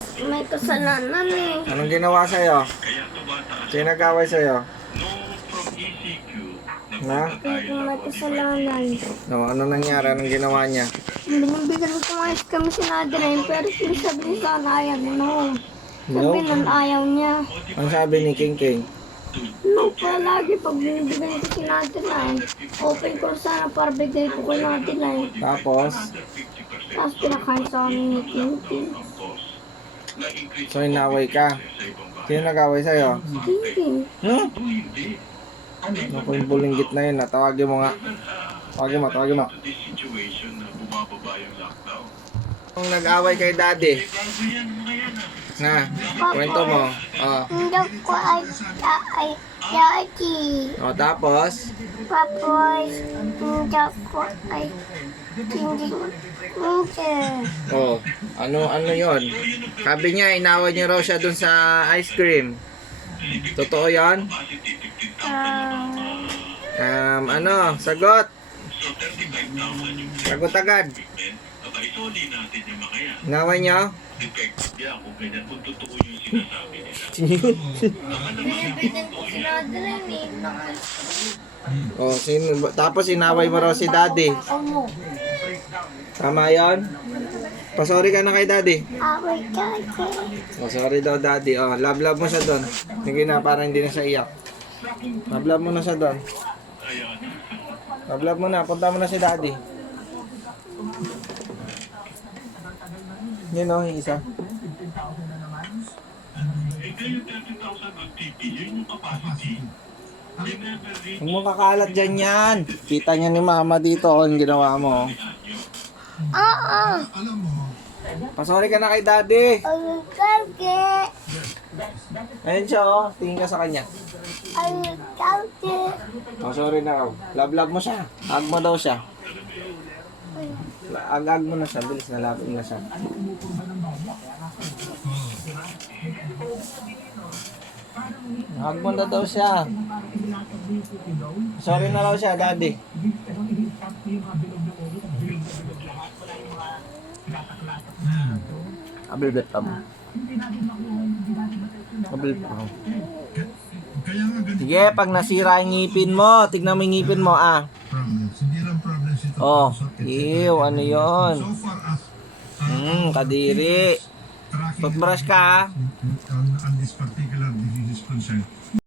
May kasalanan eh. Anong ginawa sa'yo? Sino nag-away sa'yo? Na? Hindi may kasalanan. No, ano nangyari? Anong ginawa niya? Binibigyan ko nga kami si Nadine, pero sinasabi niya sana ayaw niya. No. No? Sabi nun ayaw niya. Ang sabi ni King King? No, palagi pag binibigyan ko si Nadine, open ko sana para bigay ko kay Nadine. Tapos, Tapos pinakain sa amin ni Tintin. so inaway ka. Sino nag-away sa'yo? Tintin. Hmm? Naku, yung bulinggit na yun. Tawagin mo nga. Tawagin mo. Kung nag-away kay daddy. Na, kwento mo. Oh. Hindi ko ay daddy. O, tapos? Tapos, hindi ko ay hindi. Oh, ano yon? Sabi niya, inaway niya raw siya dun sa ice cream. Totoo yon? Sagot. Sagot agad. Inaway niyo? Binibigyan ko si Nadine Oh, tapos inaway mo raw si daddy. Ano? Tama yon? Pasori ka na kay daddy. Away daddy. Oh, sorry daw daddy. Oh, love mo siya doon. Sige na, parang hindi na siya iyak. Love mo na siya doon. Love mo na, punta mo na si daddy. Yun o, yung isa. Huwag mo kakalat dyan yan. Kita niya ni mama dito kung ginawa mo. Oo. Pasori ka na kay daddy. Away daddy. Ayun siya oh, tingin ka sa kanya. Away daddy. Oh, sorry na raw. Love mo siya. Hug mo daw siya. Hug mo na siya. Bilis na lapit na siya. Hug mo na daw siya. Sorry na raw siya, daddy. Abilbet pa mo. Abilbet pa mo. Sige, pag nasira yung ngipin mo, tignan mo yung ngipin mo, ah. Oh, ew, ano yon? Kadiri. Toothbrush ka, ah.